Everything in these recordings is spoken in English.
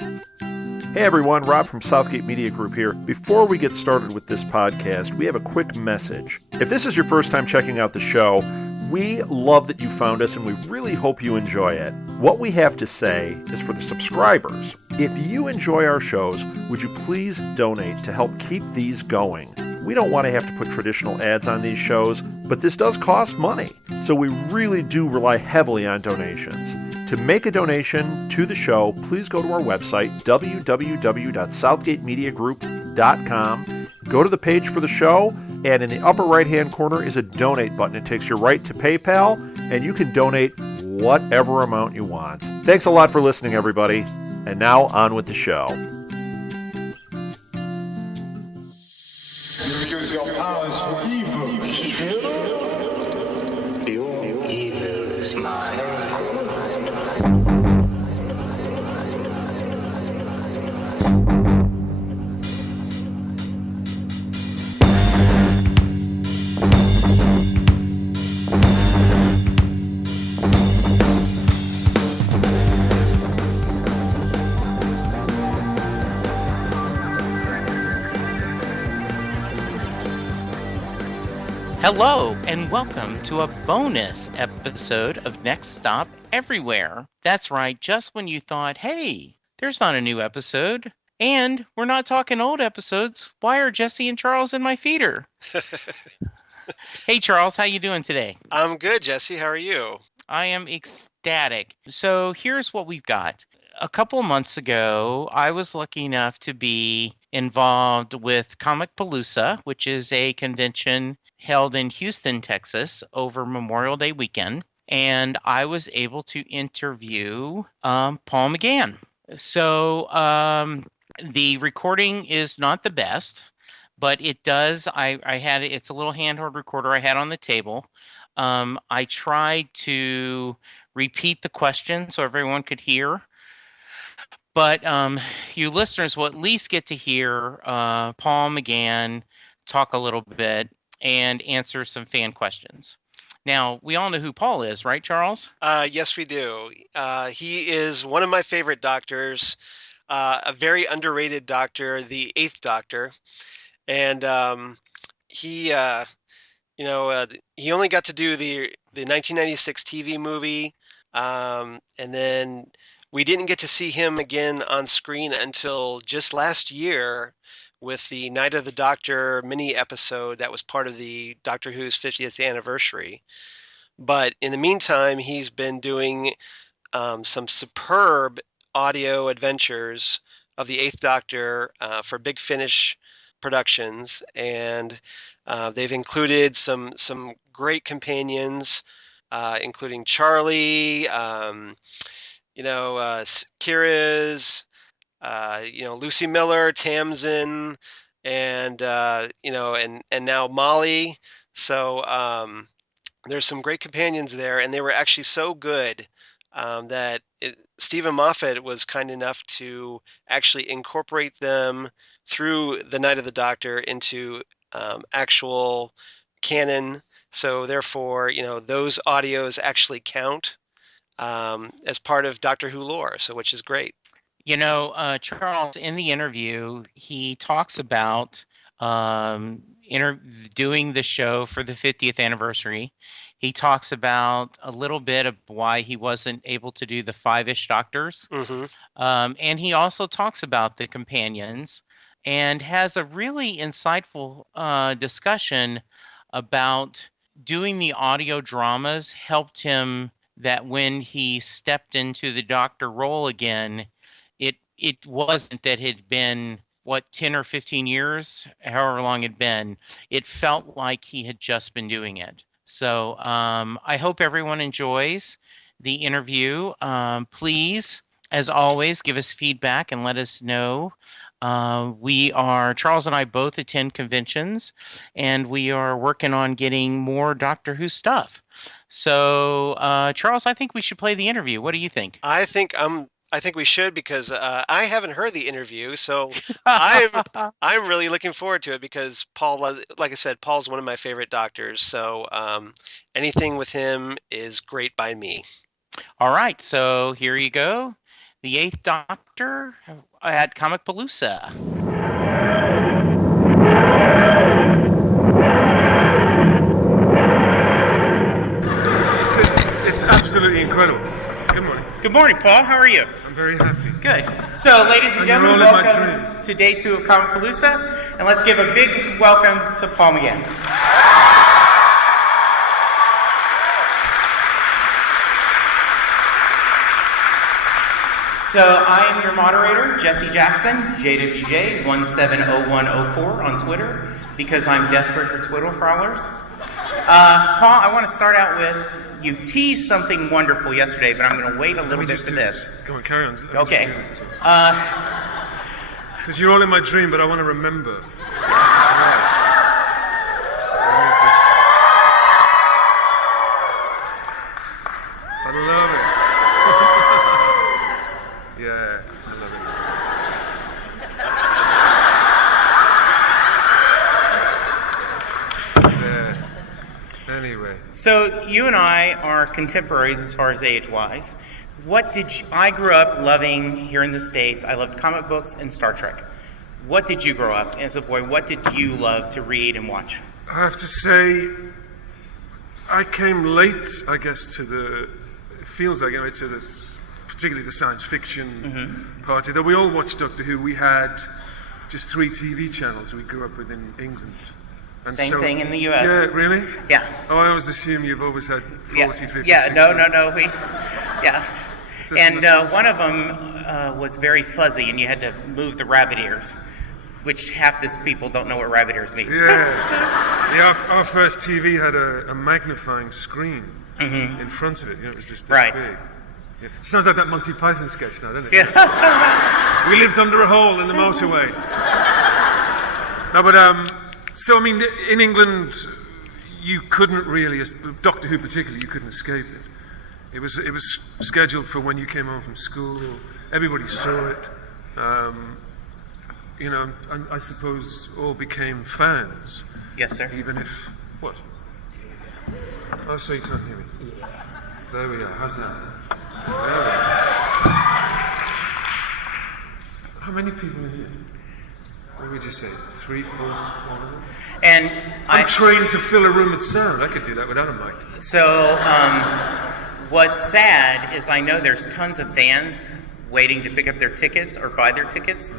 Hey everyone, Rob from Southgate Media Group here. Before we get started with this podcast, we have a quick message. If this is your first time checking out the show, we love that you found us and we really hope you enjoy it. What we have to say is for the subscribers. If you enjoy our shows, would you please donate to help keep these going? We don't want to have to put traditional ads on these shows, but this does cost money. So we really do rely heavily on donations. To make a donation to the show, please go to our website, www.southgatemediagroup.com. Go to the page for the show, and in the upper right-hand corner is a donate button. It takes you right to PayPal, and you can donate whatever amount you want. Thanks a lot for listening, everybody. And now, on with the show. Use your powers for evil. Your evil is mine. Hello, and welcome to a bonus episode of Next Stop Everywhere. That's right, just when you thought, hey, there's not a new episode, and we're not talking old episodes, why are Jesse and Charles in my feeder? Hey, Charles, how you doing today? I'm good, Jesse. How are you? I am ecstatic. So here's what we've got. A couple of months ago, I was lucky enough to be involved with Comic Palooza, which is a convention held in Houston, Texas, over Memorial Day weekend. And I was able to interview Paul McGann. So the recording is not the best, but it does. It's a little handheld recorder I had on the table. I tried to repeat the question so everyone could hear. But you listeners will at least get to hear Paul McGann talk a little bit and answer some fan questions. Now, we all know who Paul is, right, Charles? Yes, we do. He is one of my favorite doctors, a very underrated doctor, the Eighth Doctor. And he only got to do the 1996 TV movie, and then we didn't get to see him again on screen until just last year with the Night of the Doctor mini episode that was part of the Doctor Who's 50th anniversary. But in the meantime, he's been doing some superb audio adventures of the Eighth Doctor for Big Finish Productions, and they've included some great companions, including Charlie, Kira's, Lucy Miller, Tamsin, and and now Molly. So there's some great companions there, and they were actually so good that Stephen Moffat was kind enough to actually incorporate them through the Night of the Doctor into actual canon. So therefore, those audios actually count as part of Doctor Who lore, so which is great. Charles, in the interview, he talks about doing the show for the 50th anniversary. He talks about a little bit of why he wasn't able to do the five-ish Doctors. Mm-hmm. And he also talks about the companions and has a really insightful discussion about doing the audio dramas helped him that when he stepped into the Doctor role again, it wasn't that it had been, 10 or 15 years, however long it'd been. It felt like he had just been doing it. So I hope everyone enjoys the interview. Please, as always, give us feedback and let us know. Charles and I both attend conventions, and we are working on getting more Doctor Who stuff. So, Charles, I think we should play the interview. What do you think? I think we should, because I haven't heard the interview, so I'm really looking forward to it, because Paul, like I said, Paul's one of my favorite doctors. So anything with him is great by me. All right, so here you go. the Eighth Doctor at Comic Palooza. It's absolutely incredible. Good morning. Good morning, Paul. How are you? I'm very happy. Good. So, ladies and And you're gentlemen, all in my welcome to day 2 of Comic Palooza, and let's give a big welcome to Paul McGann. So I am your moderator, Jesse Jackson, JWJ170104 on Twitter, because I'm desperate for Twitter followers. Paul, I want to start out with, you teased something wonderful yesterday, but I'm going to wait a little bit for this. Come on, carry on. Okay. Because you're all in my dream, but I want to remember. This is right. I love it. Yeah, I love it. Yeah. Anyway. So you and I are contemporaries as far as age-wise. I grew up loving, here in the States, I loved comic books and Star Trek. What did you grow up as a boy? What did you love to read and watch? I have to say, I came late, I guess, to the, it feels like, to the, particularly the science fiction party. Though we all watched Doctor Who, we had just 3 TV channels we grew up with in England. And Same thing in the U.S. Yeah, really? Yeah. Oh, I always assume you've always had 40, 50, Yeah, 60. no. Yeah. And one of them was very fuzzy, and you had to move the rabbit ears, which half these people don't know what rabbit ears means. Yeah. Our first TV had a magnifying screen in front of it. It was just this big. Yeah. Sounds like that Monty Python sketch now, doesn't it? Yeah. We lived under a hole in the motorway. No, but so I mean, in England, you couldn't really, Doctor Who particularly, you couldn't escape it. It was scheduled for when you came home from school. Everybody saw it. And I suppose all became fans. Yes, sir. Even if what? Oh, so you can't hear me. Yeah. There we are. How's that? There we are. How many people are here? What would you say? 3, 4, 400? And I'm trained to fill a room with sound. I could do that without a mic. So, what's sad is I know there's tons of fans waiting to pick up their tickets or buy their tickets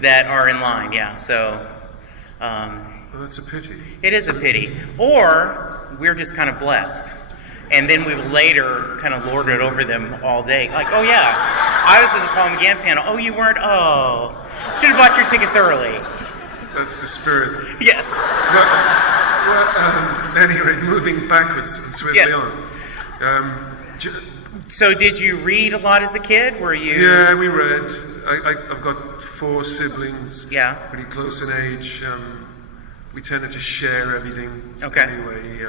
that are in line. Yeah. So. Well, that's a pity. It is a pity. Or we're just kind of blessed. And then we will later kind of lord it over them all day. Like, oh yeah, I was in the Paul McGann panel. Oh, you weren't? Oh, should have bought your tickets early. That's the spirit. Yes. Anyway, moving backwards and swiftly on. So did you read a lot as a kid? Were you? Yeah, we read. I've got 4 siblings. Yeah. Pretty close in age. We tended to share everything. Okay. Anyway,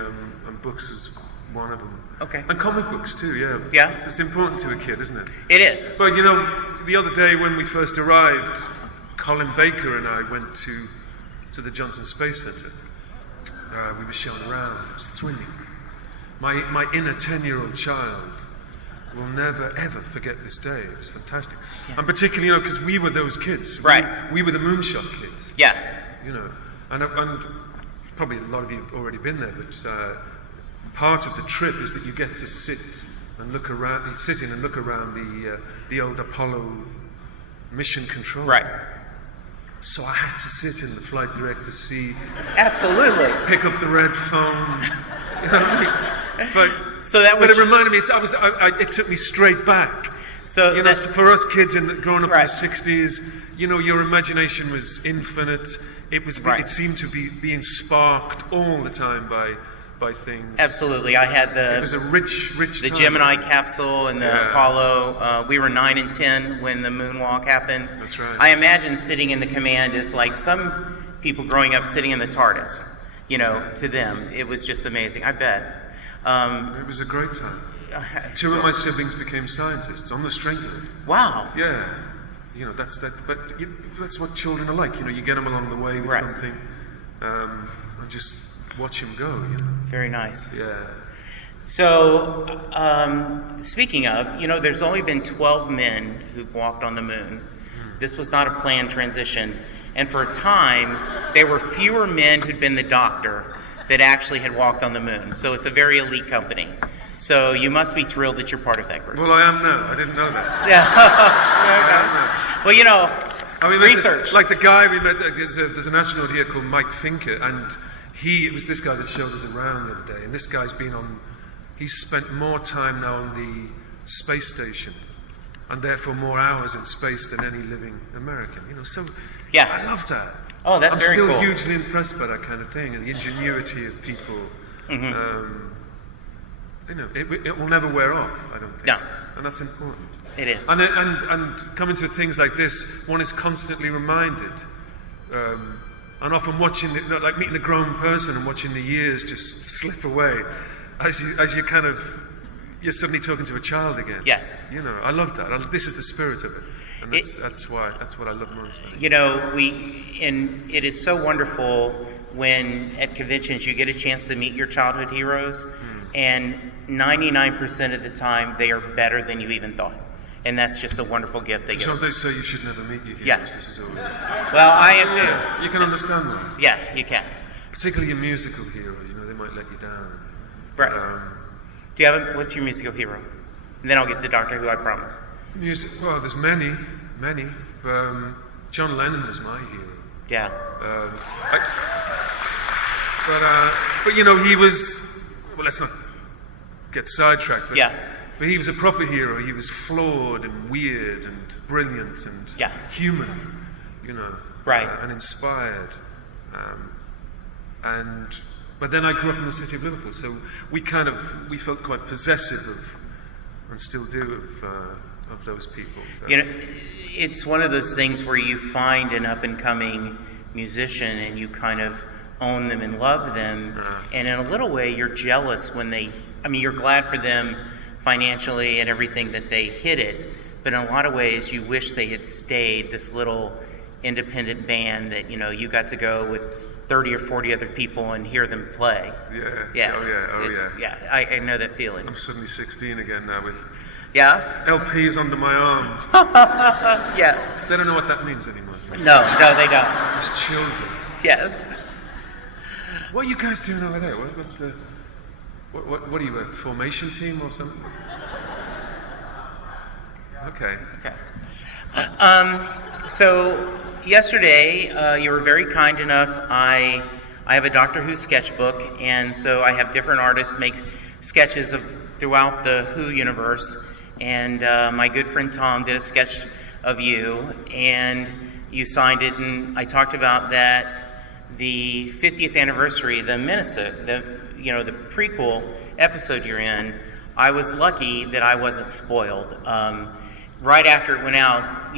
and books is one of them. Okay. And comic books too, yeah. Yeah. It's important to a kid, isn't it? It is. But the other day when we first arrived, Colin Baker and I went to the Johnson Space Center. We were shown around. It was thrilling. My inner 10-year-old child will never ever forget this day. It was fantastic. Yeah. And particularly, because we were those kids. Right. We were the moonshot kids. Yeah. And probably a lot of you have already been there, but part of the trip is that you get to sit and look around. You sit in and look around the old Apollo mission control. Right. So I had to sit in the flight director's seat. Absolutely. Pick up the red phone. But it reminded me. It took me straight back. So for us kids growing up right. in the '60s, your imagination was infinite. It was. Right. It seemed to be being sparked all the time by things. Absolutely. I had It was a rich the time. Gemini capsule and the Apollo. We were 9 and 10 when the moonwalk happened. That's right. I imagine sitting in the command is like some people growing up sitting in the TARDIS. To them, it was just amazing. I bet. It was a great time. 2 of my siblings became scientists on the strength of it. Wow. Yeah. That's that. But that's what children are like. You get them along the way with something, and just watch them go. Very nice. Yeah. So, speaking of, there's only been 12 men who've walked on the moon. This was not a planned transition. And for a time, there were fewer men who'd been the Doctor that actually had walked on the moon. So it's a very elite company. So you must be thrilled that you're part of that group. Well, I am now. I didn't know that. Yeah. I am now. Well, research. Like the guy we met, there's an astronaut here called Mike Finker, and it was this guy that showed us around the other day. And this guy's he's spent more time now on the space station, and therefore more hours in space than any living American. So yeah, I love that. Oh, that's very cool. I'm still hugely impressed by that kind of thing and the ingenuity of people. Mm-hmm. It will never wear off, I don't think. No. And that's important. It is. And coming to things like this, one is constantly reminded. And often watching, like meeting a grown person and watching the years just slip away as you're suddenly talking to a child again. Yes. I love that. This is the spirit of it. And that's what I love most. It is so wonderful when at conventions you get a chance to meet your childhood heroes, and 99% of the time they are better than you even thought. And that's just a wonderful gift they give us. They say you should never meet your heroes. Yeah. This is all. Well, I am too. Yeah, you can understand that. Yeah, you can. Particularly your musical heroes, they might let you down. Right. Do you have what's your musical hero? And then I'll get to Doctor Who, I promise. Well, there's many. John Lennon was my hero. Yeah. But he was. Well, let's not get sidetracked. But, yeah. But he was a proper hero. He was flawed and weird and brilliant and human. Right. And inspired. But then I grew up in the city of Liverpool, so we felt quite possessive of, and still do, of those people. So. It's one of those things where you find an up-and-coming musician and you kind of own them and love them, and in a little way you're jealous when you're glad for them financially and everything that they hit it, but in a lot of ways you wish they had stayed this little independent band that, you got to go with 30 or 40 other people and hear them play. Yeah. Yeah, I know that feeling. I'm suddenly 16 again now with LPs under my arm. Yeah. They don't know what that means anymore. No, they don't. It's children. Yes. What are you guys doing over there? What's the... What are you, a formation team or something? Okay. So yesterday, you were very kind enough. I have a Doctor Who sketchbook, and so I have different artists make sketches throughout the Who universe. And my good friend Tom did a sketch of you, and you signed it. And I talked about that the 50th anniversary, the the prequel episode you're in. I was lucky that I wasn't spoiled. Right after it went out,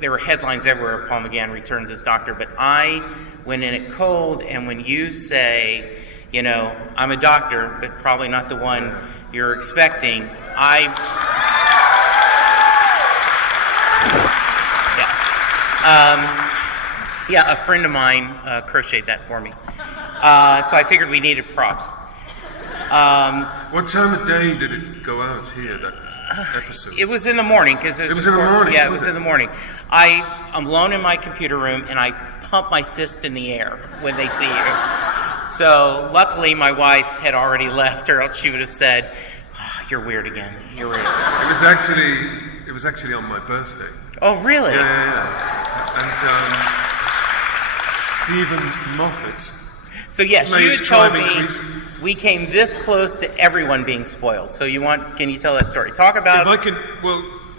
there were headlines everywhere, Paul McGann returns as Doctor, but I went in it cold, and when you say, I'm a doctor, but probably not the one you're expecting, a friend of mine crocheted that for me. So I figured we needed props. What time of day did it go out here, that episode? It was in the morning. It was in the morning? Yeah, it was in the morning. I'm alone in my computer room, and I pump my fist in the air when they see you. So luckily my wife had already left, or else she would have said, you're weird again. You're weird. It was actually on my birthday. Oh, really? Yeah. And Stephen Moffat. So yes, you had told me we came this close to everyone being spoiled. So can you tell that story? Talk about... If I can,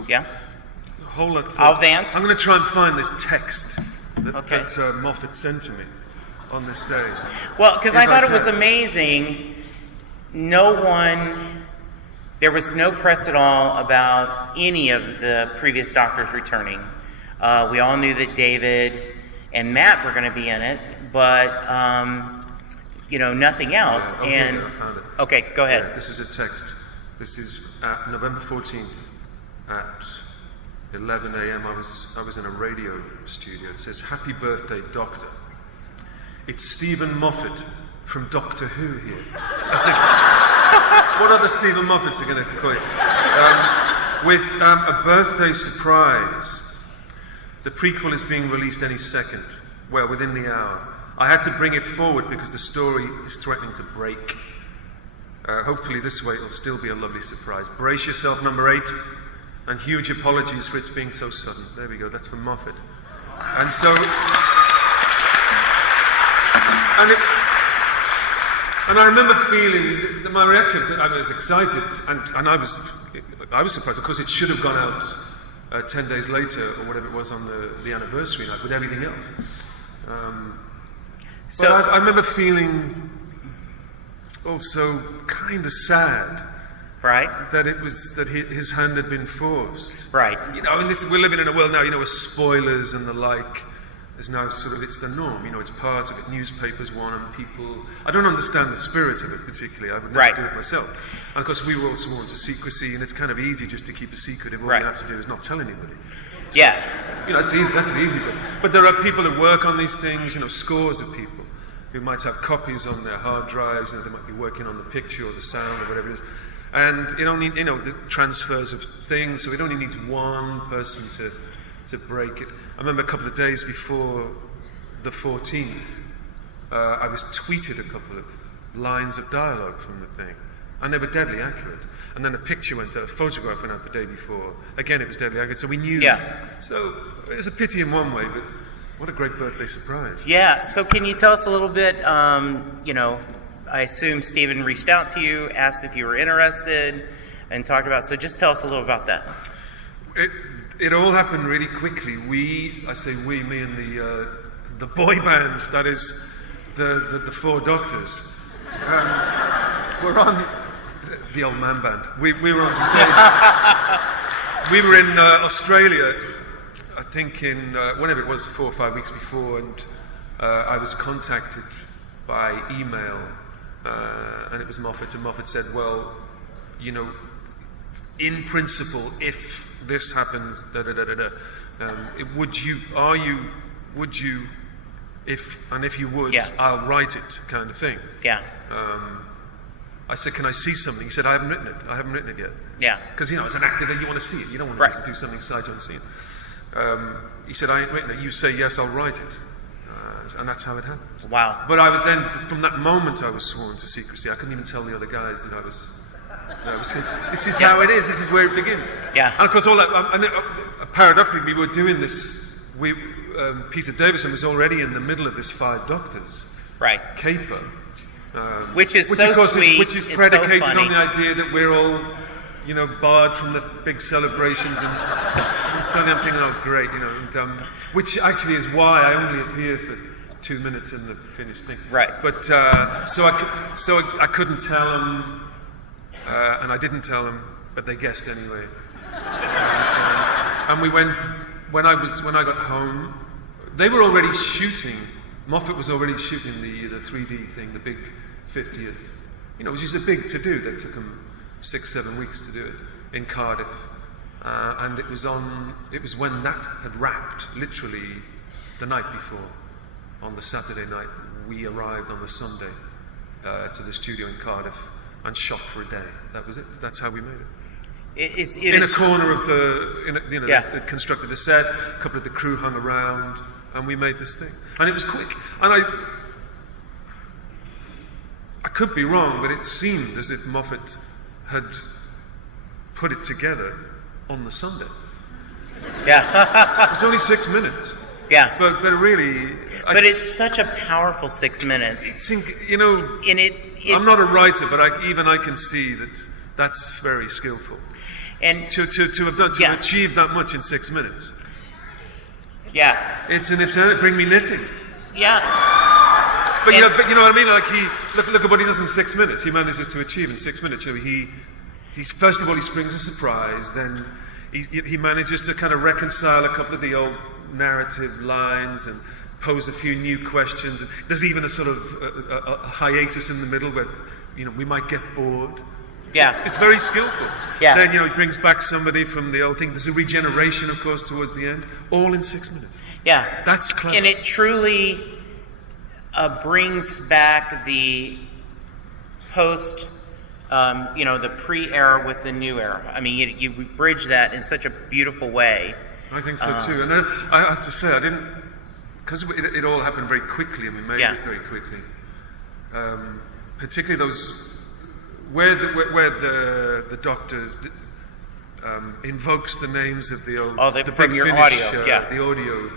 yeah? Hold that thought. I'll advance. I'm going to try and find this text that Moffat sent to me on this day. Well, because I thought it was amazing. There was no press at all about any of the previous Doctors returning. We all knew that David and Matt were going to be in it, but nothing else. I found it. Okay, go ahead. Yeah, this is a text. This is November 14th at 11 a.m. I was in a radio studio. It says, "Happy birthday, Doctor. It's Stephen Moffat from Doctor Who here." I said, what other Stephen Moffats are going to quit? With a birthday surprise. The prequel is being released any second. Well, within the hour. I had to bring it forward because the story is threatening to break. Hopefully this way it'll still be a lovely surprise. Brace yourself, number 8. And huge apologies for its being so sudden. There we go, that's from Moffat. And so... And I remember feeling that my reaction, I was excited, and I was surprised. Of course, it should have gone out 10 days later, or whatever it was, on the anniversary night, with everything else. But I remember feeling also kind of sad. Right. That it was that his hand had been forced. Right. You know, we're living in a world now, you know, with spoilers and the like. Is now sort of, it's the norm, you know, it's part of it. Newspapers want them, people... I don't understand the spirit of it particularly. I would never do it myself. And of course, we were also sworn to secrecy, and it's kind of easy just to keep a secret if all you have to do is not tell anybody. Yeah. You know, it's easy, that's an easy bit. But there are people who work on these things, you know, scores of people who might have copies on their hard drives, you know, they might be working on the picture or the sound or whatever it is. And it only, you know, the transfers of things, so it only needs one person to break it. I remember a couple of days before the 14th, I was tweeted a couple of lines of dialogue from the thing, and they were deadly accurate. And then a picture went out, a photograph went out the day before. Again, it was deadly accurate, so we knew. Yeah. So it was a pity in one way, but what a great birthday surprise. Yeah, so can you tell us a little bit, you know, I assume Stephen reached out to you, asked if you were interested, and talked about, so just tell us a little about that. It all happened really quickly. I say we, me and the boy band, that is the 4 Doctors. We're on the old man band. We were on stage. We were in Australia, I think in whenever it was, 4 or 5 weeks before, and I was contacted by email, and it was Moffat, and Moffat said, well, you know, in principle, if this happens, would you, if you would, I'll write it, kind of thing. Yeah. I said, can I see something? He said, I haven't written it yet. Yeah. Because, you know, as an actor, you want to see it. You don't want to do something sight unseen. He said, I ain't written it. You say yes, I'll write it. And that's how it happened. Wow. But I was then, from that moment, I was sworn to secrecy. I couldn't even tell the other guys that I was... this is how it is. This is where it begins. Yeah. And of course, all that. Paradoxically, we were doing this. Peter Davison was already in the middle of this 5 Doctors caper, which is so sweet. Which is predicated on the idea that we're all, you know, barred from the big celebrations, and suddenly I'm thinking, oh, great, you know, and, which actually is why I only appear for 2 minutes in the finished thing. Right. But so I couldn't tell them. And I didn't tell them, but they guessed anyway. And we went, when I got home, they were already shooting, Moffat was already shooting the 3D thing, the big 50th, you know, which is a big to-do. That took them 6-7 weeks to do it in Cardiff. And it was when that had wrapped, literally the night before, on the Saturday night, we arrived on the Sunday to the studio in Cardiff, and shot for a day. That was it. That's how we made it. In a corner of they constructed a set, a couple of the crew hung around, and we made this thing. And it was quick. And I could be wrong, but it seemed as if Moffat had put it together on the Sunday. Yeah. It was only 6 minutes. Yeah. But really... But it's such a powerful 6 minutes. It's, you know... I'm not a writer, but I can see that that's very skillful. And to have achieved that much in 6 minutes. Yeah. It's an eternity. Bring me knitting. Yeah. But you know what I mean? Like look at what he does in 6 minutes. He manages to achieve in 6 minutes. You know, he's first of all he springs a surprise. Then he manages to kind of reconcile a couple of the old narrative lines and pose a few new questions. There's even a sort of a hiatus in the middle where, you know, we might get bored. Yeah. It's very skillful. Yeah. Then, you know, he brings back somebody from the old thing. There's a regeneration, of course, towards the end. All in 6 minutes. Yeah. That's clever. And it truly brings back the post the pre-era with the new era. I mean, you bridge that in such a beautiful way. I think so too. And I have to say, I didn't, because it all happened very quickly, and we made it very quickly. Particularly those where the Doctor invokes the names of the old the from Big your Finish, audio, the audio.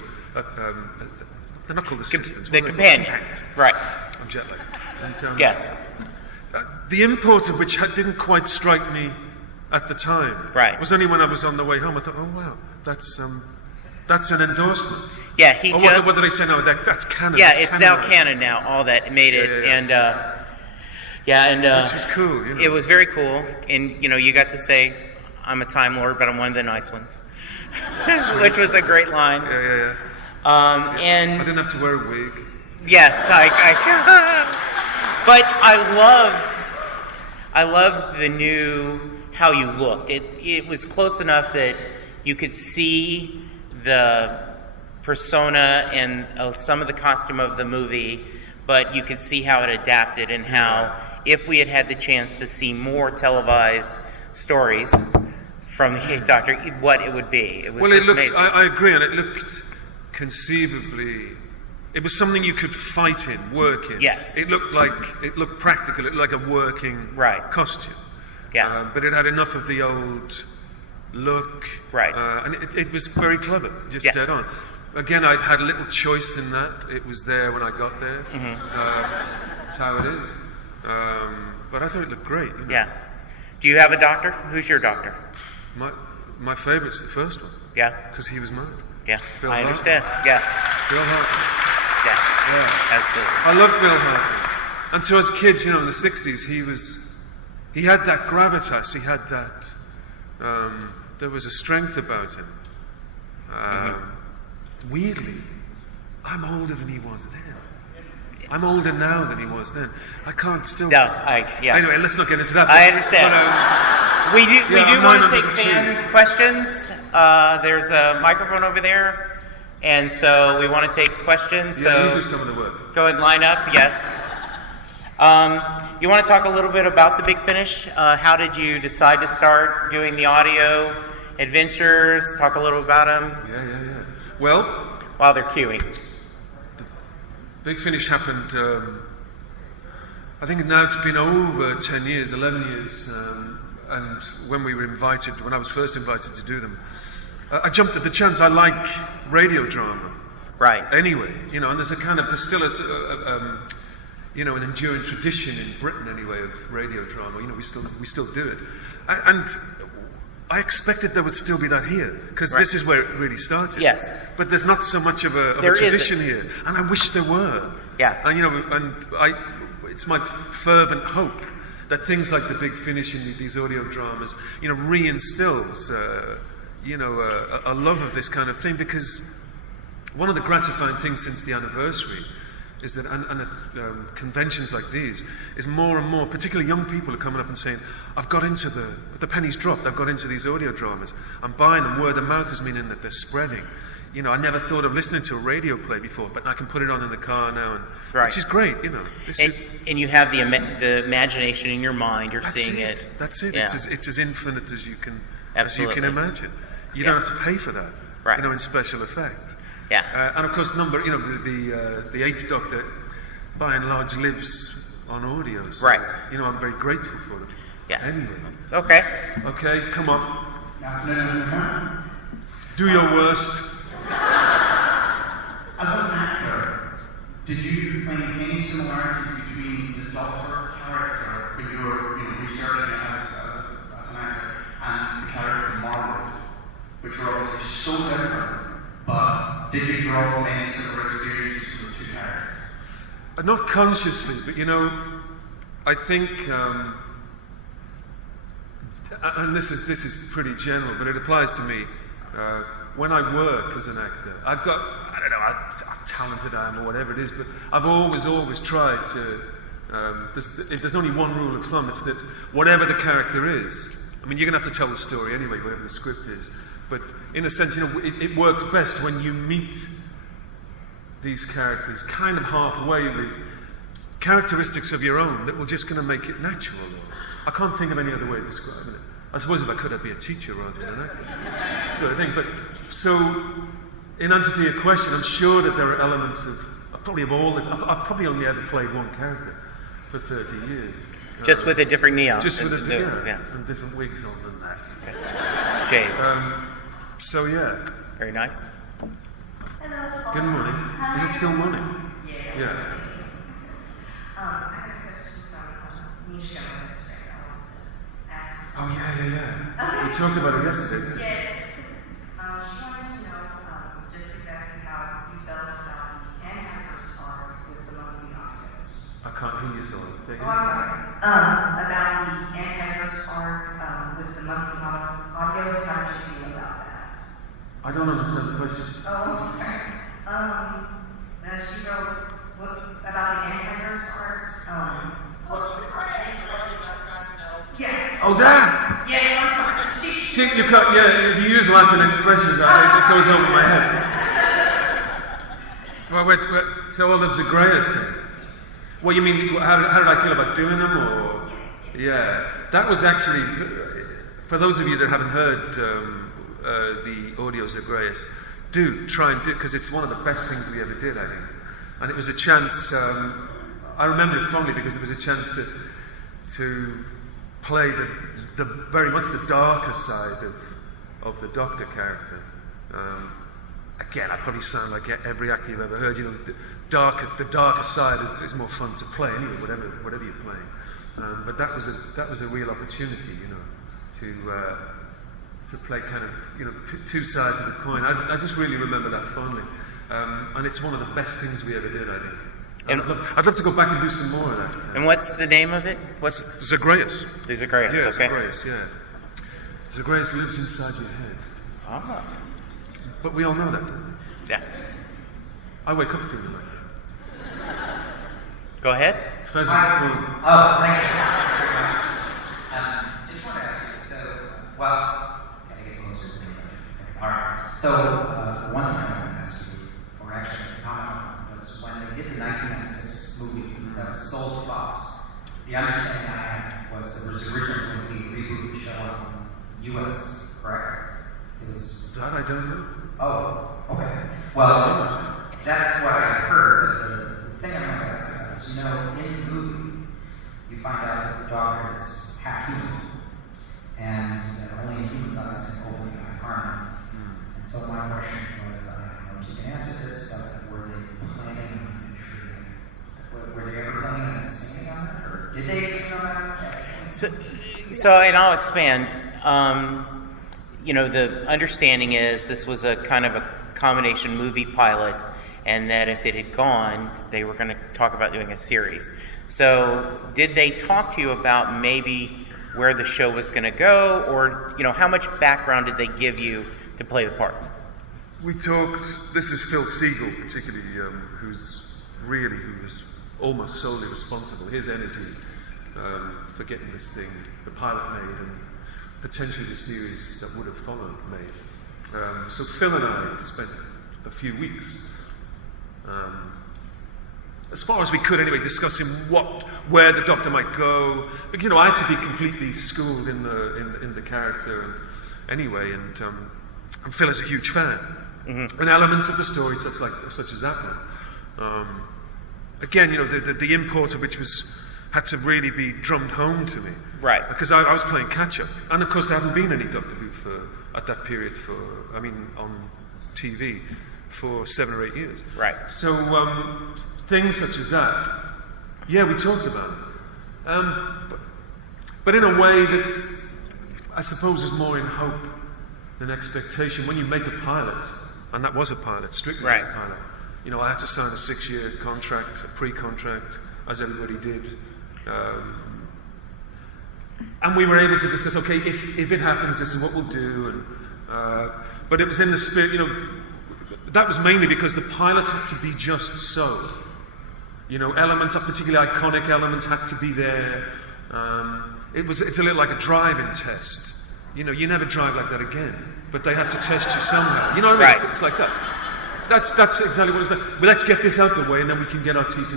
They're not called assistants. The companions, right? I'm jet lagged. And, yes. The import of which didn't quite strike me at the time. Right. It was only when I was on the way home I thought, oh wow, that's an endorsement. Yeah, he just. What did I say? No, that's canon. Yeah, that's it's now canonized. canon now. All that made it, and which was cool. It was very cool, and you got to say, "I'm a Time Lord, but I'm one of the nice ones," which was a great line. Yeah. And I didn't have to wear a wig. yes, but I loved the new how you looked. It was close enough that you could see the persona and some of the costume of the movie, but you could see how it adapted and how, if we had had the chance to see more televised stories from the Eighth Doctor, what it would be. It was Well, it looked. amazing. I agree, and it looked conceivably. It was something you could fight in, work in. Yes. It looked practical. It looked like a working costume. Yeah. But it had enough of the old look. Right. And it was very clever, just dead on. Again, I had little choice in that. It was there when I got there. Mm-hmm. That's how it is. But I thought it looked great. Yeah. Do you have a doctor? Who's your doctor? My favourite's the first one. Yeah. Because he was mine. Yeah. Bill I Hartnett. understand. Yeah. Bill Hartnett. Yeah. Absolutely. I loved Bill Hartnett. And so as kids, in the 60s, he had that gravitas, he had that, there was a strength about him. Weirdly, I'm older than he was then. I'm older now than he was then. I can't still... No, Anyway, let's not get into that. I understand. But, we do I'm want to 902. take fan questions. There's a microphone over there, and so we want to take questions. Yeah, you so do some of the work. go ahead and line up. Yes. You want to talk a little bit about the Big Finish? How did you decide to start doing the audio adventures? Talk a little about them. Yeah. Well, while they're queuing. Big Finish happened, I think now it's been over 10 years, 11 years, and when I was first invited to do them, I jumped at the chance. I like radio drama. Right. Anyway, and there's still an enduring tradition in Britain anyway of radio drama. We still do it. And I expected there would still be that here, because this is where it really started. Yes. But there's not so much of a tradition here, and I wish there were. Yeah. And it's my fervent hope that things like the Big Finish in these audio dramas, reinstills, a love of this kind of thing, because one of the gratifying things since the anniversary is that, conventions like these, is more and more, particularly young people are coming up and saying, I've got into the penny's dropped, I've got into these audio dramas, I'm buying them, word of mouth is meaning that they're spreading. I never thought of listening to a radio play before, but I can put it on in the car now, which is great, And you have the imagination in your mind, you're seeing it. That's it, Yeah. it's as infinite as you can Absolutely. imagine. You don't have to pay for that, Right. in special effects. Yeah. And of course, the Eighth Doctor, by and large, lives on audio. So, Right. I'm very grateful for it. Yeah. Anyway. Okay. Come on. Do your worst. As an actor, did you find any similarities between the Doctor character when you were researching it as an actor and the character Margaret, which were obviously so different, but did you draw from any similar experiences from the two characters? Not consciously, but I think, and this is pretty general, but it applies to me. When I work as an actor, I've got, I don't know how talented I am or whatever it is, but I've always tried to, if there's only one rule of thumb, it's that whatever the character is, I mean, you're going to have to tell the story anyway, whatever the script is, but in a sense, it works best when you meet these characters kind of halfway with characteristics of your own that will just going to make it natural. I can't think of any other way of describing it. I suppose if I could, I'd be a teacher rather than an actor, sort of thing. But so, in answer to your question, I'm sure that there are elements of probably of all. I've probably only ever played one character for 30 years. Just with a different neon. Just with yeah. and different wigs on and that. Okay. Shades. So yeah. Very nice. Hello. Good morning. Is it still morning? Yeah. I have a question from Misha yesterday. I want to ask. Oh yeah. Okay. We talked about it yesterday. Yes. She wanted to know just exactly how you felt about the anti-verse arc with the monthly audios. I can't hear you, sorry. Say Oh, again. I'm sorry. About the anti-verse arc with the monthly audios. How did you feel about that? I don't understand the question. Oh, I'm sorry. She wrote about the anti-verse arcs. Yeah. Oh, that! Yeah, I'm sorry. See, you can't, yeah, if you use Latin expressions, it goes over my head. Well, so all of the Zagreus thing. What you mean? How did I feel about doing them? Or yeah, that was actually for those of you that haven't heard the audio Zagreus, do try and do because it's one of the best things we ever did, I think. And it was a chance. I remember it fondly because it was a chance to play the very much the darker side of the Doctor character. Again, I probably sound like every actor you've ever heard. You know, the darker side is more fun to play anyway, whatever you're playing. But that was a real opportunity, you know, to play kind of, you know, two sides of the coin. I just really remember that fondly, and it's one of the best things we ever did, I think. I'd love to go back and do some more of that. And what's the name of it? What's Zagreus? The Zagreus, Yeah, okay. Zagreus, yeah. Zagreus lives inside your head. Ah. But we all know that, don't we? Yeah. I wake up feeling like that. Go ahead. Pheasant. Oh, thank you. Just want to ask you, so, well, can I get closer? All right. So, one thing I want to ask you, or actually comment on, was when they did the 1996 movie that was sold to Fox, the understanding I had was that it was originally going to be a reboot show on US, correct? It was. That I don't know. Oh, okay. Well, that's what I heard. The thing I want to ask about is, you know, in the movie, you find out that the Doctor is half human, and that only humans obviously open the harmony. And so my question was, I don't know if you can answer this, were they planning on intriguing? Were they ever planning on expanding on that, or did they expand on that? So, and I'll expand. You know, the understanding is this was a kind of a combination movie pilot, and that if it had gone, they were going to talk about doing a series. So, did they talk to you about maybe where the show was going to go, or, you know, how much background did they give you to play the part? We talked. This is Phil Siegel, particularly, who was almost solely responsible. His energy for getting this thing, the pilot made, and potentially the series that would have followed made. So Phil and I spent a few weeks, as far as we could anyway, discussing where the Doctor might go. But, you know, I had to be completely schooled in the character, and anyway, and Phil is a huge fan, and elements of the story such as that one. Again, you know, the import of which had to really be drummed home to me. Right. Because I was playing catch-up. And of course there hadn't been any Doctor Who at that period on TV for 7 or 8 years. Right. So things such as that, yeah, we talked about it. But in a way that I suppose is more in hope than expectation. When you make a pilot, and that was a pilot, strictly right. a pilot, you know, I had to sign a 6-year contract, a pre-contract, as everybody did. And we were able to discuss, okay, if it happens, this is what we'll do. But it was in the spirit, you know, that was mainly because the pilot had to be just so. You know, elements, particularly iconic elements, had to be there. It's a little like a driving test. You know, you never drive like that again, but they have to test you somehow. You know what I mean? It's like that. That's exactly what it's like. But let's get this out of the way, and then we can get our teeth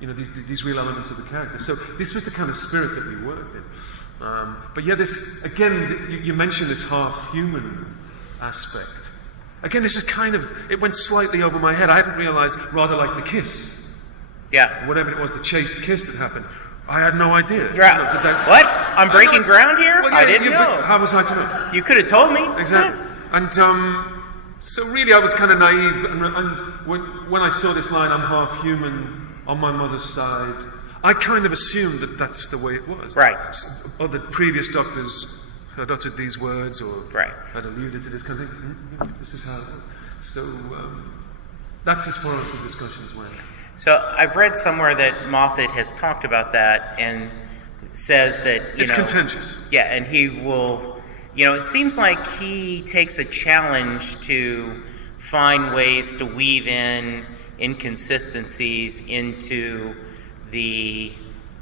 these real elements of the character. So this was the kind of spirit that we worked in. But yeah, this again, you mentioned this half-human aspect. Again, this is it went slightly over my head. I hadn't realized, rather like the kiss. Yeah. Whatever it was, the chaste kiss that happened. I had no idea. What? I'm breaking ground here? Well, yeah, I didn't know. How was I to know? You could have told me. Exactly. And so really I was kind of naive. And when I saw this line, I'm half human on my mother's side, I kind of assumed that that's the way it was. Right. Other previous doctors had uttered these words or had alluded to this kind of thing. This is how it was. So that's as far as the discussions went. So I've read somewhere that Moffat has talked about that and says that it's contentious. Yeah, and he will. It seems like he takes a challenge to find ways to weave in inconsistencies into the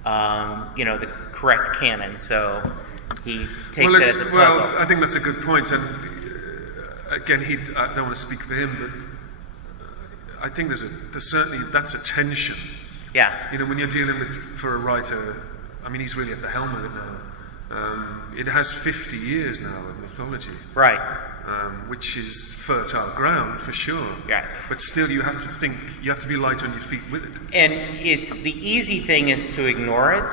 the correct canon. So he takes it as a puzzle. Well, I think that's a good point. And again, I don't want to speak for him, but I think there's certainly that's a tension. Yeah. When you're dealing with, for a writer, I mean, he's really at the helm of it now. It has 50 years now of mythology. Right. Which is fertile ground for sure. Yeah. But still, you have to be light on your feet with it. And it's the easy thing is to ignore it,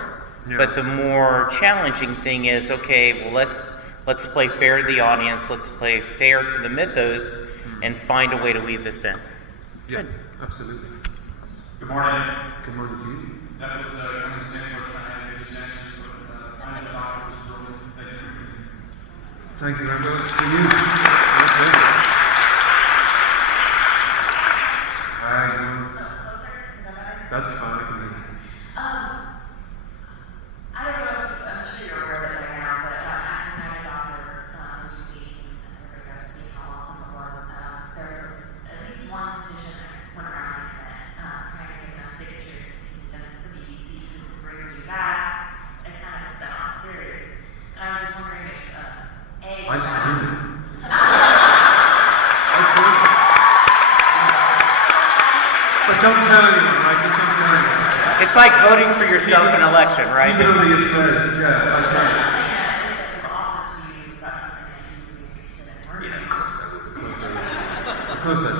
but the more challenging thing is, okay, well, let's play fair to the audience, let's play fair to the mythos, and find a way to weave this in. Yeah, absolutely. Good morning. Good morning to you. That was kind of the same question I had in this answer, but finding the doctor was brilliant. Thank you. Thank you, Randall. It's for you. My pleasure. That's fine. I can do it. I don't know if I'm sure you're aware of it by now, but after my doctor was released and everybody got to see how awesome it was, there was at least one petition that went around the internet trying to get enough signatures to convince the BBC to bring you back. It's kind of set on serious. And I was just wondering if I signed it. But don't tell anyone, right? Just don't tell anyone. It's like voting for yourself in an election, right? Keep it under your first. Yeah, I signed it. Yeah, of course I would. Of course I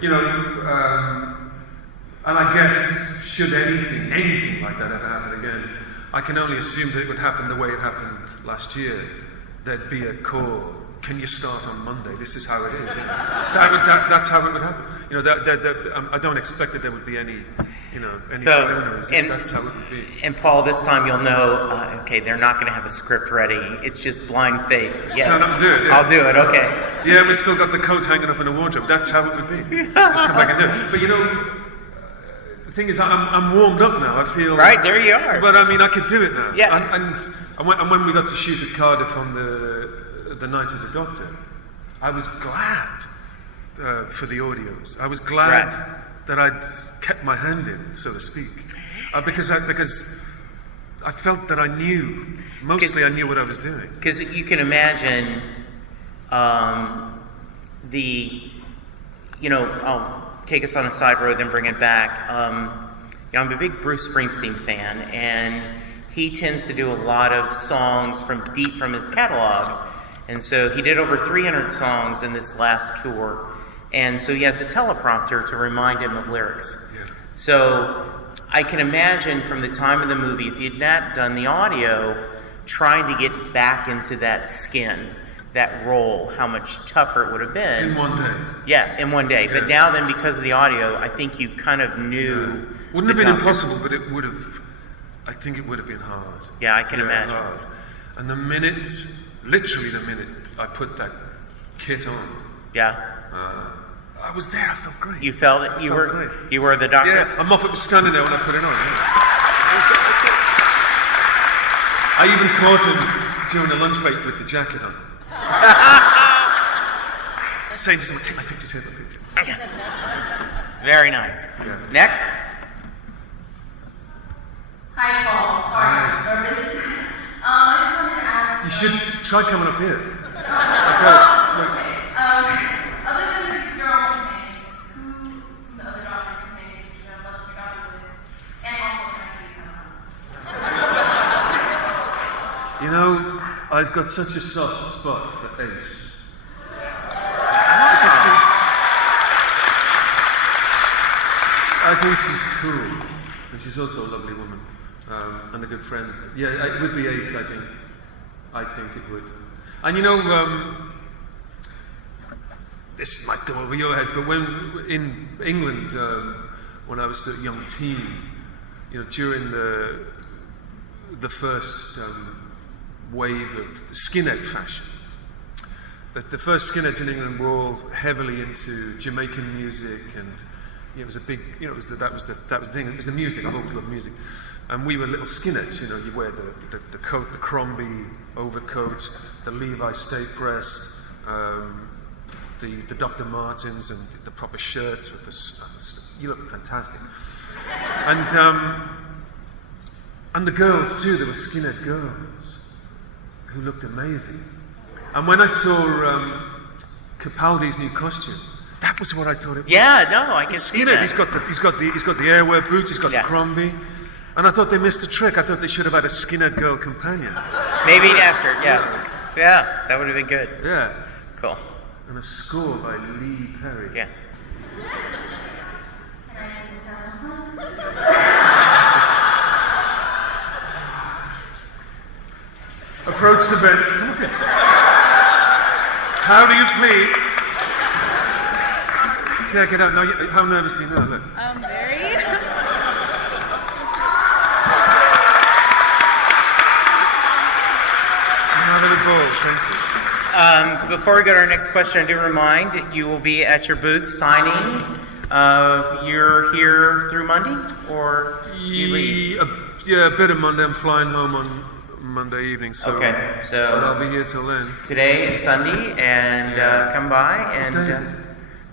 do. And I guess should anything like that ever happen again, I can only assume that it would happen the way it happened last year. There'd be a call. Can you start on Monday? This is how it is. That's how it would happen. I don't expect that there would be any preliminaries. That's how it would be. And Paul, this time you'll know. Okay, they're not going to have a script ready. It's just blind faith. Yes, turn up and do it. Yeah. I'll do it. Okay. Yeah, we still got the coat hanging up in the wardrobe. That's how it would be. Just come back and do it. But the thing is, I'm warmed up now. I feel right there. You are. But I mean, I could do it now. Yeah. And when we got to shoot at Cardiff on the night of the Doctor, I was glad for the audios. I was glad that I'd kept my hand in, so to speak, because I felt that I knew. Mostly, I knew what I was doing. Because you can imagine I'll take us on a side road, then bring it back. I'm a big Bruce Springsteen fan, and he tends to do a lot of songs from deep from his catalog. And so he did over 300 songs in this last tour. And so he has a teleprompter to remind him of lyrics. Yeah. So I can imagine from the time of the movie, if you'd not done the audio, trying to get back into that skin, that role, how much tougher it would have been. In one day. Yeah, in one day. Yeah. But now then, because of the audio, I think you kind of knew. Yeah. Wouldn't have been impossible, but I think it would have been hard. Yeah, I can imagine. Hard. And literally the minute I put that kit on. Yeah. I was there. I felt great. You felt it. You were the doctor. Yeah. And Moffat was standing there when I put it on. Yeah. I even caught him during the lunch break with the jacket on. Saying to someone, take my picture. Yes. Very nice. Yeah. Next. Hi, Paul. Sorry, nervous. I just wanted to ask. You should try coming up here. That's okay. Other than your own companions, who from the other doctor companions would you have loved to travel with? And also, I've got such a soft spot for Ace. I think she's cool, and she's also a lovely woman, and a good friend. Yeah, it would be Ace, I think. I think it would. And you know, this might go over your heads, but when in England, when I was a young teen, you know, during the first wave of the skinhead fashion, the first skinheads in England were all heavily into Jamaican music, and it was a big, you know, that was the thing. It was the music. I've always loved music, and we were little skinheads. You know, you wear the coat, the Crombie overcoat, the Levi State Press, the Dr. Martens, and the proper shirts with the. You look fantastic, and the girls too. There were skinhead girls who looked amazing. And when I saw Capaldi's new costume, that was what I thought it was. Yeah, no, I can see that. He's got the airwear boots. He's got the Crombie, and I thought they missed a trick. I thought they should have had a skinhead girl companion. Maybe after, yes, yeah, that would have been good. Yeah, cool. And a score by Lee Perry. Yeah. Approach the bench. How do you plead? Yeah, get out. No, how nervous are you now? Look. Very. Another ball, thank you. Before we go to our next question, I do remind you will be at your booth signing. You're here through Monday, or you leave? Yeah, a bit of Monday. I'm flying home on Monday evening, so, okay, so but I'll be here till then. Today and Sunday, and come by. And what day is it?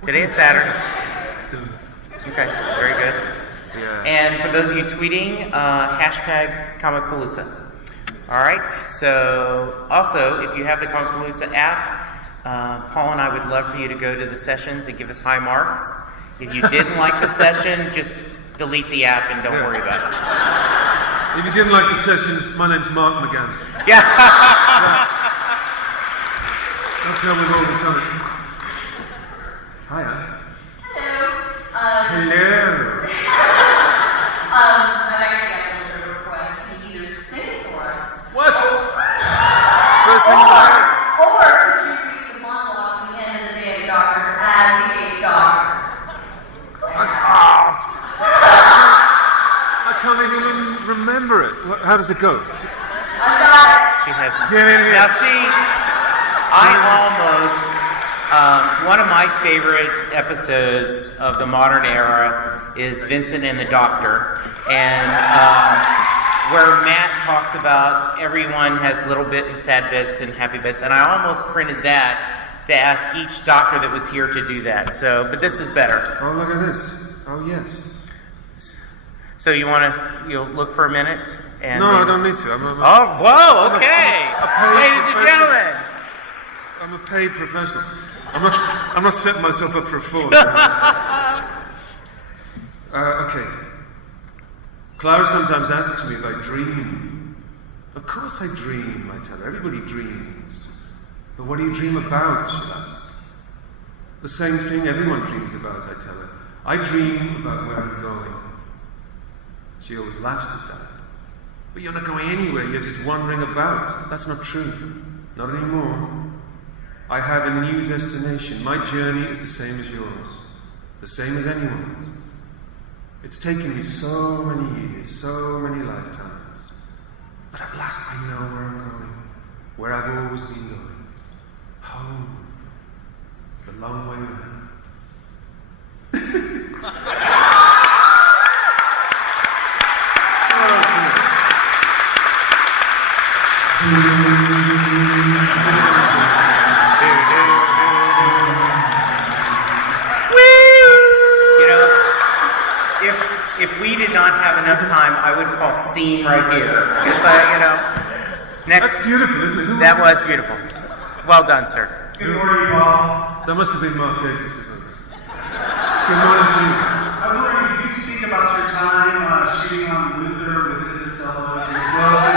Today is Saturday. Okay, very good. Yeah. And for those of you tweeting, hashtag ComicPalooza. All right. So also, if you have the ComicPalooza app, Paul and I would love for you to go to the sessions and give us high marks. If you didn't like the session, just delete the app and don't worry about it. If you didn't like the sessions, my name's Mark McGann. Yeah. That's how we've always done it. Hiya. Hello. I've actually got a little bit of a request. Can you either sing for us? What? First thing you like. Or could you read the monologue at the end of the day of doctor as a doctor? I can't even remember it. How does it go? I got it. She hasn't. Yeah. Now see, I almost, one of my favorite episodes of the modern era is Vincent and the Doctor, and where Matt talks about everyone has little sad bits and happy bits, and I almost printed that to ask each doctor that was here to do that. So, but this is better. Oh, look at this. Oh, yes. So you want to look for a minute? And no, I don't need to. Oh, whoa, okay. Ladies and gentlemen. I'm a paid professional. I'm not setting myself up for a fall. Okay. Clara sometimes asks me if I dream. Of course I dream, I tell her. Everybody dreams. But what do you dream about, she'll ask. The same thing everyone dreams about, I tell her. I dream about where I'm going. She always laughs at that. But you're not going anywhere, you're just wandering about. That's not true. Not anymore. I have a new destination. My journey is the same as yours. The same as anyone's. It's taken me so many years, so many lifetimes. But at last I know where I'm going. Where I've always been going. Home. The long way round. You know, if we did not have enough time, I would call scene right here. Because next. That's beautiful, isn't it? That was beautiful. Well done, sir. Good morning, Paul. That must have been Mark Gates. Good morning to you. I was wondering if you could speak about your time shooting on Luther with Idris Elba and Wilson.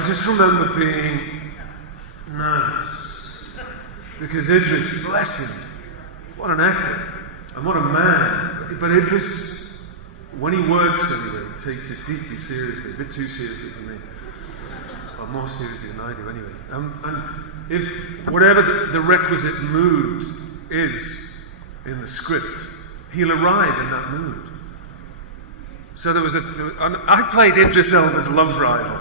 I just remember being nervous because Idris, bless him, what an actor and what a man. But Idris, when he works anyway, he takes it deeply seriously, a bit too seriously for me, or more seriously than I do anyway. And if whatever the requisite mood is in the script, he'll arrive in that mood. So there was I played Idris Elba's love rival.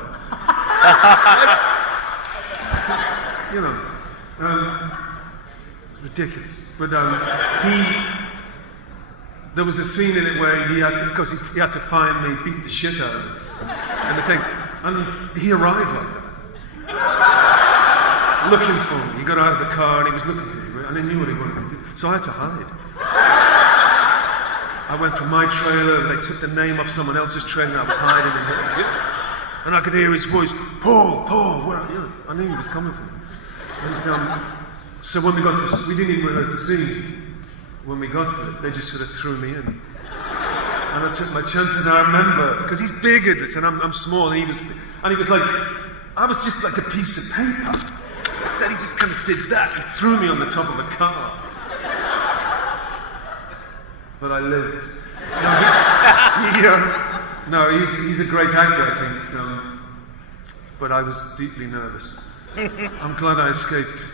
You know, it's ridiculous. But there was a scene in it where he had to find me, beat the shit out of him, and he arrived like that, looking for me. He got out of the car and he was looking for me, and I knew what he wanted to do, so I had to hide. I went from my trailer, they took the name off someone else's trailer, I was hiding in it. And I could hear his voice, Paul, where are you? I knew he was coming for me. And so when we didn't even rehearse the scene. When we got to it, they just sort of threw me in. And I took my chances, and I remember, because he's big, Idris, and I'm small, and he was like, I was just like a piece of paper. Then he just kind of did that and threw me on the top of a car. But I lived. No, he's a great actor, I think. But I was deeply nervous. I'm glad I escaped.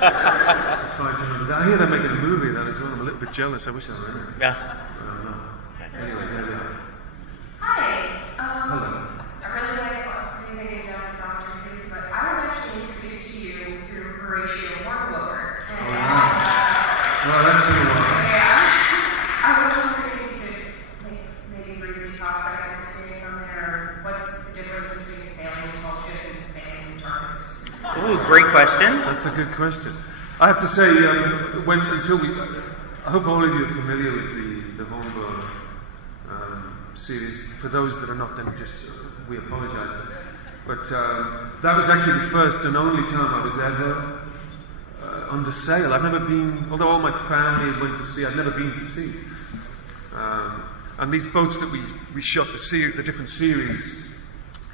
I hear they're making a movie of that as well. I'm a little bit jealous. I wish I were in it. Yeah. I don't know. Anyway, here we are. Hi. Hello. I really like everything you've done with Dr. Who, but I was actually introduced to you through Horatio Hornblower. Oh, wow. Well, that's been a while. Yeah. I was wondering if you could maybe briefly talk about your experience on there, or what's the difference between sailing in tall ship and sailing in TARDIS? Ooh, great question. That's a good question. I have to say, I hope all of you are familiar with the Hornblower series. For those that are not, then we apologise. But that was actually the first and only time I was ever under sail. I've never been, although all my family went to sea, I've never been to sea. And these boats that we shot the different series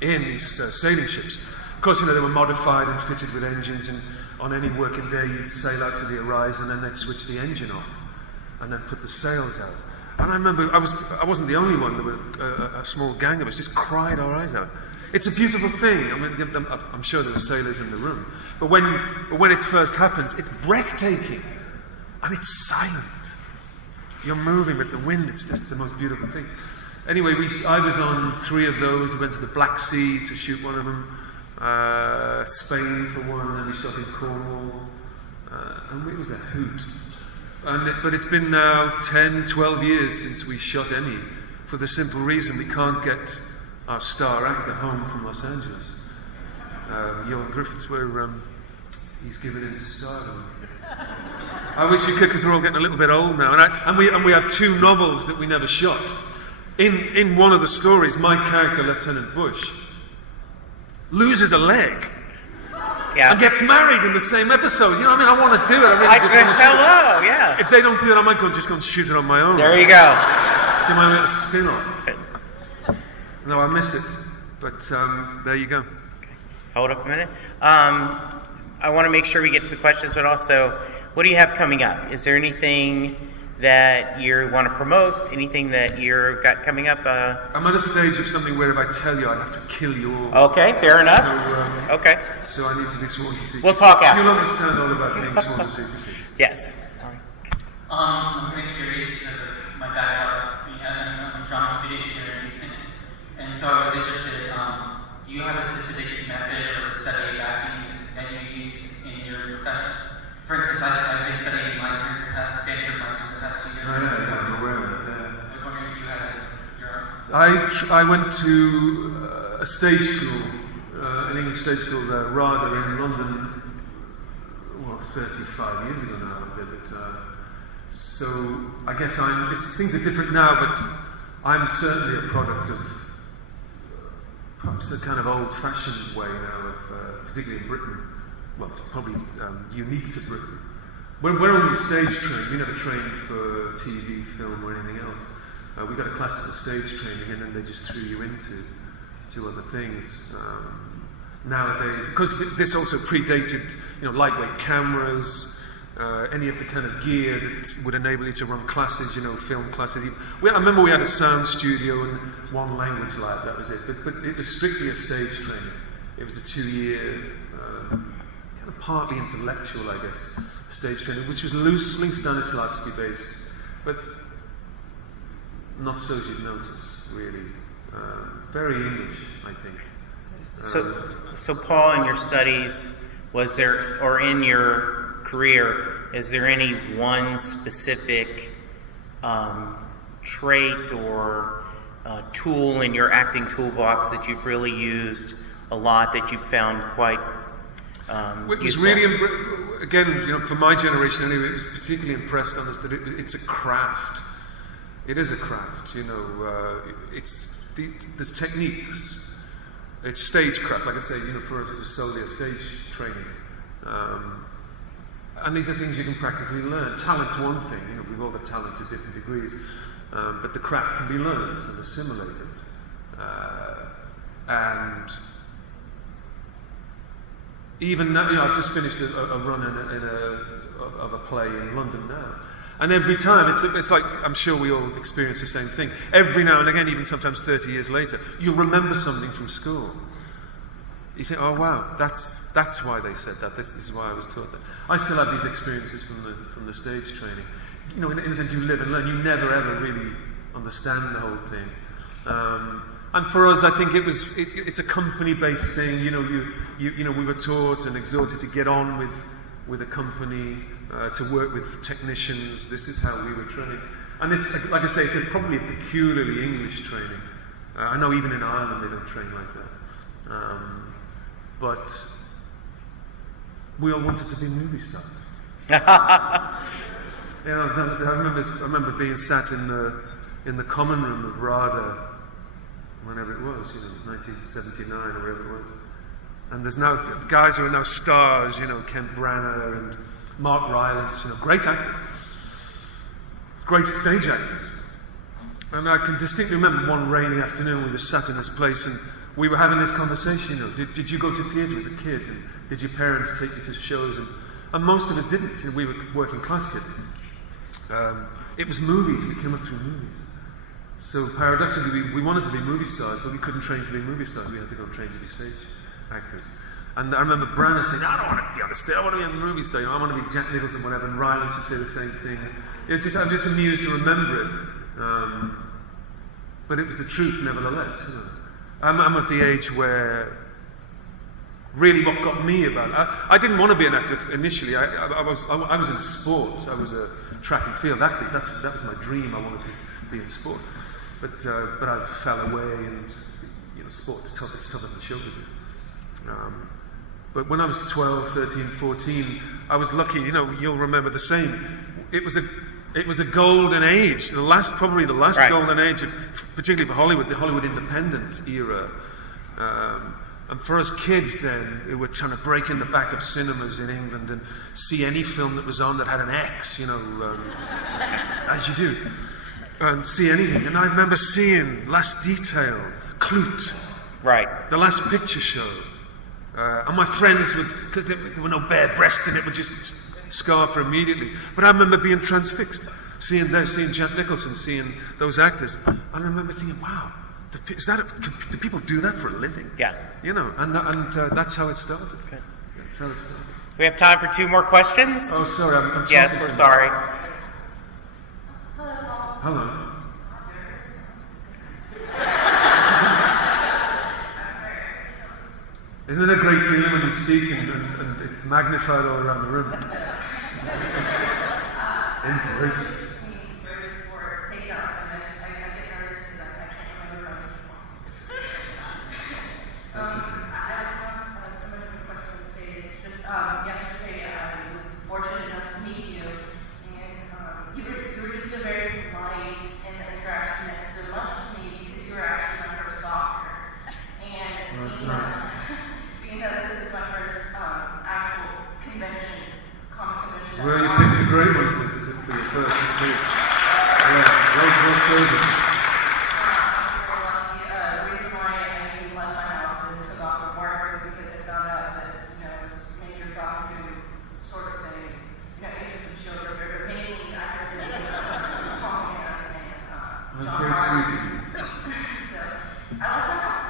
in, these sailing ships, of course, they were modified and fitted with engines, and on any working day you'd sail out to the horizon and then they'd switch the engine off and then put the sails out. And I remember I wasn't the only one. There was a small gang of us just cried our eyes out. It's a beautiful thing. I mean, I'm sure there were sailors in the room. But when it first happens, it's breathtaking and it's silent. You're moving with the wind. It's just the most beautiful thing. Anyway, I was on 3 of those. We went to the Black Sea to shoot one of them. Spain for one, and then we shot in Cornwall, and it was a hoot. But it's been now 10, 12 years since we shot any, for the simple reason we can't get our star actor home from Los Angeles. Johan Griffiths, he's given in to stardom. I wish we could, because we're all getting a little bit old now, and we have 2 novels that we never shot. In one of the stories, my character, Lieutenant Bush, loses a leg and gets married in the same episode. You know what I mean? I want to do it. Hello, yeah. If they don't do it, I might just go and shoot it on my own. There you go. Do my little spin-off. No, I miss it. But there you go. Hold up a minute. I want to make sure we get to the questions, but also, what do you have coming up? Is there anything that you want to promote? Anything that you've got coming up? I'm at a stage of something where if I tell you, I have to kill you all. Okay, fair enough. So, okay. So I need to be sworn to secrecy. We'll talk after. You'll understand all about being sworn to secrecy. Yes. I'm very curious because of my background. I'm a drama student here in Houston, and so I was interested. Do you have a specific method or study of acting that you use in your profession? For instance, I've been studying Stanford Meister for the past 2 years. I'm aware of that. I was wondering if you had your own. I went to a stage school, an English stage school, RADA in London, 35 years ago now. So I guess things are different now, but I'm certainly a product of perhaps a kind of old-fashioned way now, particularly in Britain. Well, probably unique to Britain. We're only stage trained. We never trained for TV, film, or anything else. We got a classical stage training, and then they just threw you into other things. nowadays, because this also predated, lightweight cameras, any of the kind of gear that would enable you to run classes, film classes. I remember we had a sound studio and one language lab, that was it. But it was strictly a stage training. It was a 2-year, kind of partly intellectual, I guess, stage training, which was loosely Stanislavski based, but not so as you'd notice, really. Very English, I think. So Paul, in your studies, was there, or in your career, is there any one specific trait or tool in your acting toolbox that you've really used a lot, that you've found quite it was useful? really, again, for my generation anyway, it was particularly impressed on us that it's a craft. It is a craft, there's techniques. It's stagecraft, like I say, for us it was solely a stage training. And these are things you can practically learn. Talent's one thing, we've all got talent to different degrees, but the craft can be learned and assimilated. And even now, I've just finished a run of a play in London now. And every time, it's like, I'm sure we all experience the same thing. Every now and again, even sometimes 30 years later, you'll remember something from school. You think, oh wow, that's why they said that. This is why I was taught that. I still have these experiences from the stage training. In a sense, you live and learn. You never ever really understand the whole thing. And for us, I think it's a company-based thing. We were taught and exhorted to get on with a company, to work with technicians. This is how we were trained. And it's, like I say, it's probably a peculiarly English training. I know even in Ireland they don't train like that. But we all wanted to be movie stars. I remember being sat in the common room of RADA, whenever it was, 1979 or whatever it was. And there's now guys who are now stars, Ken Branagh and Mark Rylance, great actors, great stage actors. And I can distinctly remember one rainy afternoon we were sat in this place and we were having this conversation. Did you go to theatre as a kid? And did your parents take you to shows? And most of us didn't. We were working class kids. It was movies. We came up through movies. So paradoxically, we wanted to be movie stars, but we couldn't train to be movie stars. We had to go and train to be stage actors. And I remember Branagh saying, I don't want to be on the stage, I want to be on the movie stage, I want to be Jack Nicholson, whatever, and Rylance would say the same thing. I'm just amused to remember it. But it was the truth, nevertheless. I'm of the age where really what got me about it, I didn't want to be an actor initially. I was in sport. I was a track and field athlete. That was my dream. I wanted to be in sport. But I fell away, and sport's tough. It's tougher than show business. But when I was 12, 13, 14, I was lucky. You'll remember the same. It was a golden age. Probably the last right. golden age, particularly for Hollywood, the Hollywood independent era. And for us kids then, who were trying to break in the back of cinemas in England and see any film that was on that had an X, as you do, and see anything. And I remember seeing Last Detail, Clute, right, The Last Picture Show. And my friends would, because there were no bare breasts in it, would just scarper immediately. But I remember being transfixed, seeing Jack Nicholson, seeing those actors. And I remember thinking, wow, do people do that for a living? Yeah. And that's how it started. Good. That's how it started. We have time for 2 more questions. Oh, sorry, I'm Yes, talking we're to you. sorry. Hello. Isn't it a great feeling when you speak and it's magnified all around the room? Embrace. Yesterday I was fortunate enough to meet you, and you were just a very polite and the interaction meant so much to me because you were actually my first doctor. And being that this is my first actual comic convention. Well, you picked a great one for your first, please. Yeah, well chosen. The reason why I left my house and took off from work was because That's very sweet of you. So, I like my house.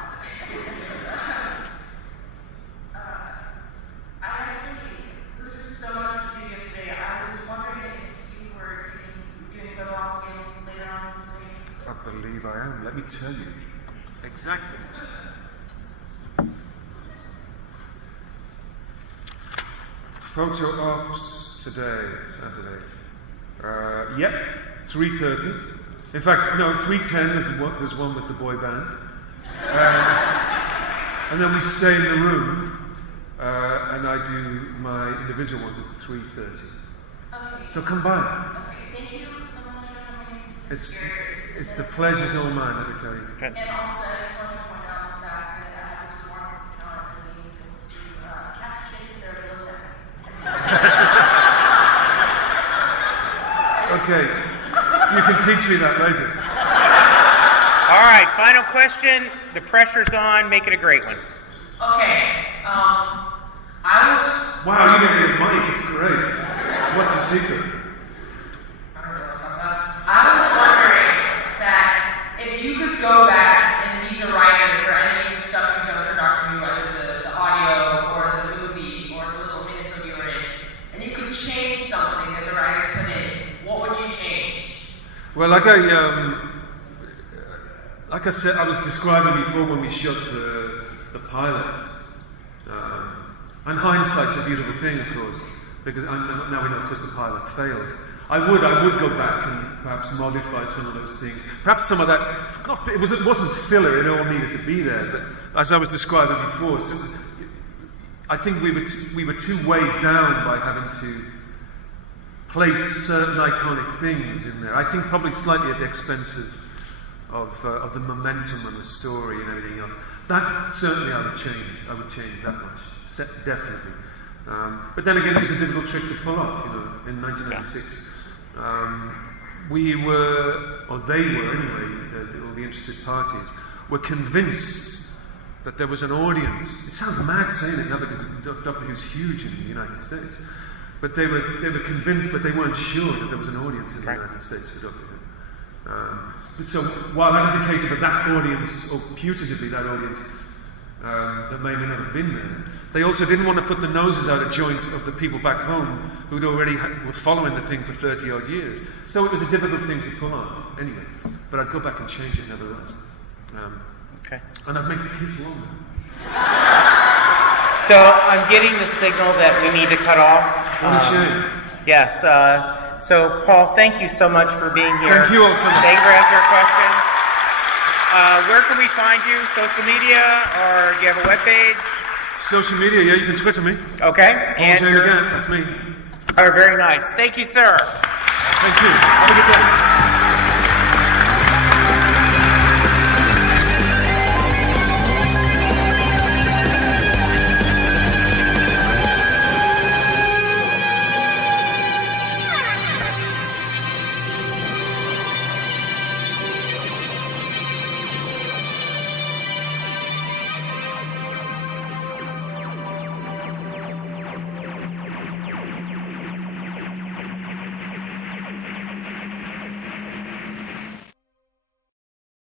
I actually, it was just so much to do yesterday. I was wondering if you were doing photo ops again later on today. I believe I am. Let me tell you. Exactly. Photo ops today, Saturday. Yep, 3:30. In fact, no, 3:10. There's one with the boy band. And then we stay in the room, and I do my individual ones at 3:30. Okay. So come by. Okay, thank you so much for coming. The pleasure's all mine, let me tell you. Good. And also, I just wanted to point out the fact that I have this wonderful talent for the angels to catch kids in their below deck. Okay, you can teach me that later. All right, final question. The pressure's on. Make it a great one. Okay, I was. Wow, you get your mic, it's great. What's the secret? I was wondering that if you could go back and be the writer for any of the stuff you've done for Doctor Who, either the audio or the movie or the little minisode you were in, and you could change something that the writers put in, what would you change? Well, like I said, I was describing before when we shot the pilot. And hindsight's a beautiful thing, of course, because now we know, of course, the pilot failed. I would go back and perhaps modify some of those things. Perhaps some of that, it wasn't filler, it all needed to be there, but as I was describing before, I think we were too weighed down by having to place certain iconic things in there. I think probably slightly at the expense of the momentum and the story and everything else. That certainly I would change. I would change that much, definitely. But then again, it was a difficult trick to pull off. In 1996, we were, or they were anyway, all the interested parties were convinced that there was an audience. It sounds mad saying it now because Doctor Who's huge in the United States, but they were convinced, but they weren't sure that there was an audience in the United States for Doctor Who. So while indicated that that audience, or putatively that audience, that may not have been there, they also didn't want to put the noses out of joint of the people back home who'd already were following the thing for 30 odd years. So it was a difficult thing to pull on, anyway. But I'd go back and change it nevertheless. Okay. And I'd make the kiss longer. So I'm getting the signal that we need to cut off. What a shame. Yes. So Paul, thank you so much for being here. Thank you all so much. Thank you for answering your questions. Where can we find you? Social media, or do you have a webpage? Social media, yeah, you can Twitter me. Okay. And again, that's me. Oh, very nice. Thank you, sir. Thank you. Have a good day.